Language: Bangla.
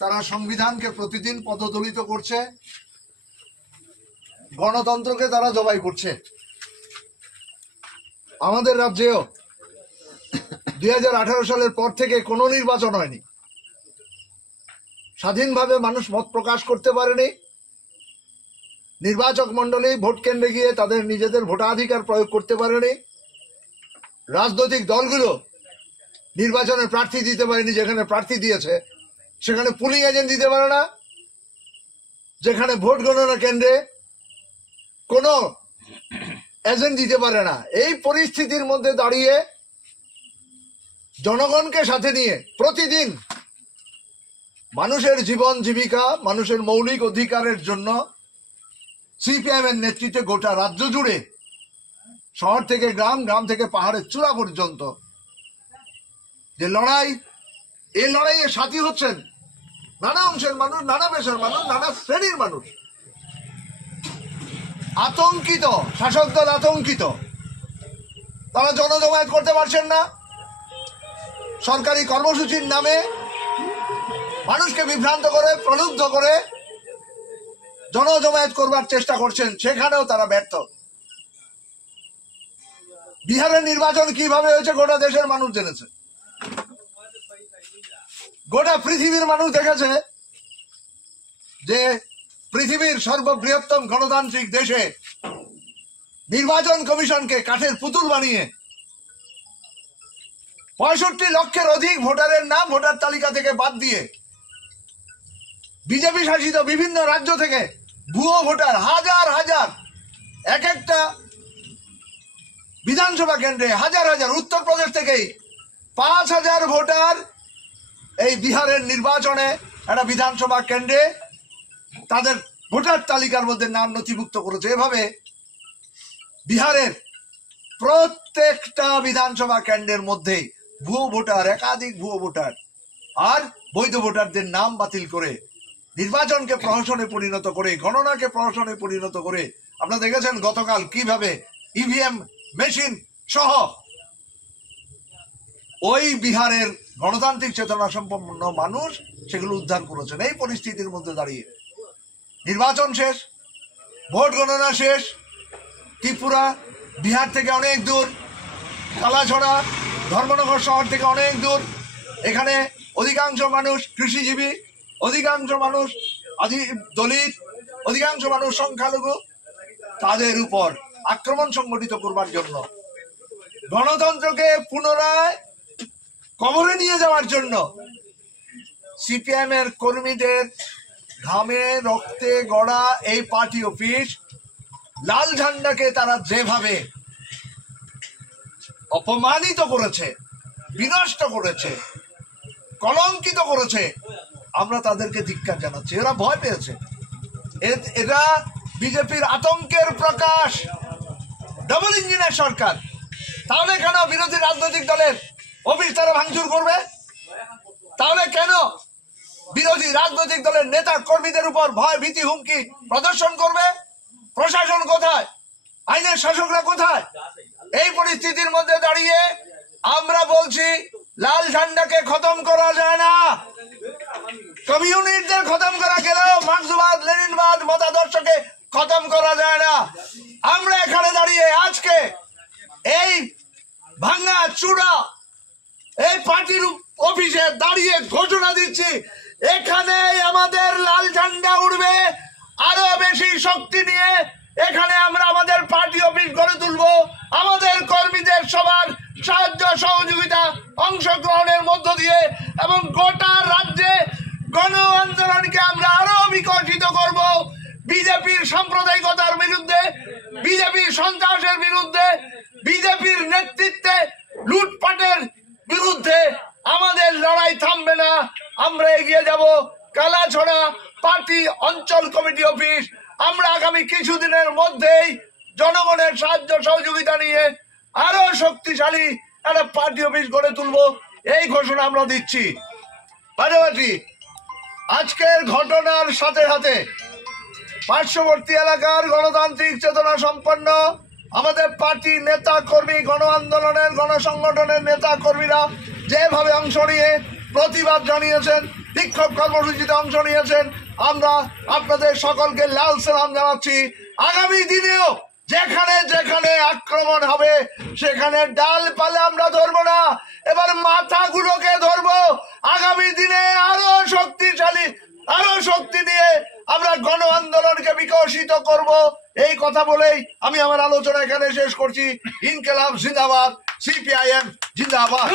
তারা সংবিধানকে প্রতিদিন পদদলিত করছে, গণতন্ত্রকে তারা জবাই করছে। আমাদের রাজ্যেও 2018 সালের পর থেকে কোনো নির্বাচন হয়নি, স্বাধীনভাবে মানুষ মত প্রকাশ করতে পারেনি। নির্বাচক মন্ডলী ভোট কেন্দ্রে গিয়ে তাদের নিজেদের ভোটাধিকার প্রয়োগ করতে পারেনি। রাজনৈতিক দলগুলো নির্বাচনের প্রার্থী দিতে পারেনি, যেখানে প্রার্থী দিয়েছে সেখানে পুলিং এজেন্ট দিতে পারে না, যেখানে ভোট গণনা কেন্দ্রে কোনো এজেন্ট দিতে পারে না। এই পরিস্থিতির মধ্যে দাঁড়িয়ে জনগণকে সাথে নিয়ে প্রতিদিন মানুষের জীবন জীবিকা, মানুষের মৌলিক অধিকারের জন্য সিপিএম এর নেতৃত্বে গোটা রাজ্য জুড়ে, শহর থেকে গ্রাম, গ্রাম থেকে পাহাড়ের চূড়া পর্যন্ত যে লড়াই, এই লড়াইয়ে সাথী হচ্ছেন নানা অংশের মানুষ, নানা পেশার মানুষ, নানা শ্রেণীর মানুষ। আতঙ্কিত, শাসক দল আতঙ্কিত, তারা জনজমায়েত করতে পারছেন না। সরকারি কর্মসূচির নামে মানুষকে বিভ্রান্ত করে, প্রলুব্ধ করে জনজমায়েত করবার চেষ্টা করছেন, সেখানেও তারা ব্যর্থ। বিহারের নির্বাচন কিভাবে হয়েছে গোটা দেশের মানুষ জেনেছে, গোটা পৃথিবীর মানুষ দেখেছে যে পৃথিবীর সর্ববৃহত্তম গণতান্ত্রিক দেশে নির্বাচন কমিশনকে কাঠের পুতুল বানিয়ে 65 লক্ষের অধিক ভোটারের নাম ভোটার তালিকা থেকে বাদ দিয়ে বিজেপি শাসিত বিভিন্ন রাজ্য থেকে ভুয়ো ভোটার হাজার হাজার, এক একটা বিধানসভা কেন্দ্রে হাজার হাজার, উত্তরপ্রদেশ থেকেই 5000 ভোটার এই বিহারের নির্বাচনে একটা বিধানসভা কেন্দ্রে তাদের ভোটার তালিকার মধ্যে নাম নথিভুক্ত করেছে। এভাবে বিহারের প্রত্যেকটা বিধানসভা কেন্দ্রের মধ্যে ভুয়ো ভোটার, একাধিক ভুয়ো ভোটার আর বৈধ ভোটারদের নাম বাতিল করে নির্বাচনকে প্রহসনে পরিণত করে, গণনাকে প্রহসনে পরিণত করে, আপনারা দেখেছেন গতকাল কিভাবে ইভিএম মেশিন সহ ওই বিহারের গণতান্ত্রিক চেতনা সম্পন্ন মানুষ সেগুলো উদ্ধার করেছেন। এই পরিস্থিতির মধ্যে দাঁড়িয়ে নির্বাচন শেষ, ভোট গণনা শেষ, ত্রিপুরা বিহার থেকে অনেক দূর, কালাছড়া ধর্মনগর শহর থেকে অনেক দূর, এখানে অধিকাংশ মানুষ কৃষিজীবী, অধিকাংশ মানুষ দলিত, অধিকাংশ মানুষ সংখ্যালঘু। তাদের উপর আক্রমণ সংগঠিত করবার জন্য, গণতন্ত্রকে পুনরায় কবরে নিয়ে যাওয়ার জন্য সিপিএম এর কর্মীদের ঘামে রক্তে গড়া এই পার্টি অফিস, লাল ঝান্ডাকে তারা যেভাবে অপমানিত করেছে, বিনষ্ট করেছে, কলঙ্কিত করেছে, আমরা তাদেরকে ধিক্কার জানাচ্ছি। এরা ভয় পেয়েছে, এটা বিজেপির আতঙ্কের প্রকাশ। ডবল ইঞ্জিনের সরকার, তাহলে কেন বিরোধী রাজনৈতিক দলের অফিস তারা ভাঙচুর করবে? তাহলে কেন বিরোধী রাজনৈতিক দলের নেতা কর্মীদের উপর ভয় ভীতি হুমকি প্রদর্শন করবে? প্রশাসন কোথায়? আইনের শাসকরা কোথায়? এই পরিস্থিতির মধ্যে দাঁড়িয়ে আমরা বলছি, লাল ঝান্ডাকে খতম করা যায় না, কমিউনিস্টদের খতম করা গেলেও মার্ক্সবাদ লেনিনবাদ মতাদর্শকে খতম করা যায় না। আমরা এখানে দাঁড়িয়ে আজকে এই ভাঙা চূড়া এই পার্টির অফিসে দাঁড়িয়ে ঘোষণা দিচ্ছি, এখানে আমাদের লাল ঝান্ডা উড়বে আরো বেশি শক্তি নিয়ে। এখানে আমরা আমাদের পার্টি অফিস গড়ে তুলবো, আমাদের কর্মীদের সবার সাহায্য সহযোগিতা অংশগ্রহণের মধ্য দিয়ে, এবং গোটা রাজ্যে গণ আন্দোলনকে আমরা আরো বিকশিত করব। বিজেপির সাম্প্রদায়িকতার বিরুদ্ধে, বিজেপির সন্ত্রাসের বিরুদ্ধে, বিজেপির নেতৃত্বে লুটপাটের বিরুদ্ধে আমাদের লড়াই থামবে না। আমরা এগিয়ে যাব। কালাছড়া পার্টি অঞ্চল কমিটি অফিস আমরা আগামী কিছুদিনের মধ্যেই জনগণের সাহায্য সহযোগিতা নিয়ে আরো শক্তিশালী একটা পার্টি অফিস গড়ে তুলব, এই ঘোষণা আমরা দিচ্ছি। পাশাপাশি আজকের ঘটনার সাথে সাথে পার্শ্ববর্তী এলাকার গণতান্ত্রিক চেতনা সম্পন্ন আমাদের পার্টির নেতা কর্মী, গণ আন্দোলনের গণসংগঠনের নেতা কর্মীরা যেভাবে অংশ নিয়ে প্রতিবাদ জানিয়েছেন, বিক্ষোভ কর্মসূচিতে অংশ নিয়েছেন। আমরা আপনাদের সকলকে লাল সালাম জানাচ্ছি। আগামী দিনেও যেখানে যেখানে আক্রমণ হবে সেখানে ডালপালা আমরা ধরবো না, এবার মাথাগুলোকে ধরবো। আগামী দিনে আরো শক্তিশালী, আরো শক্তি দিয়ে আমরা গণ আন্দোলনকে বিকশিত করব। এই কথা বলেই আমি আমার আলোচনা এখানে শেষ করছি। ইনকিলাব জিন্দাবাদ, সিপিআইএম জিন্দাবাদ।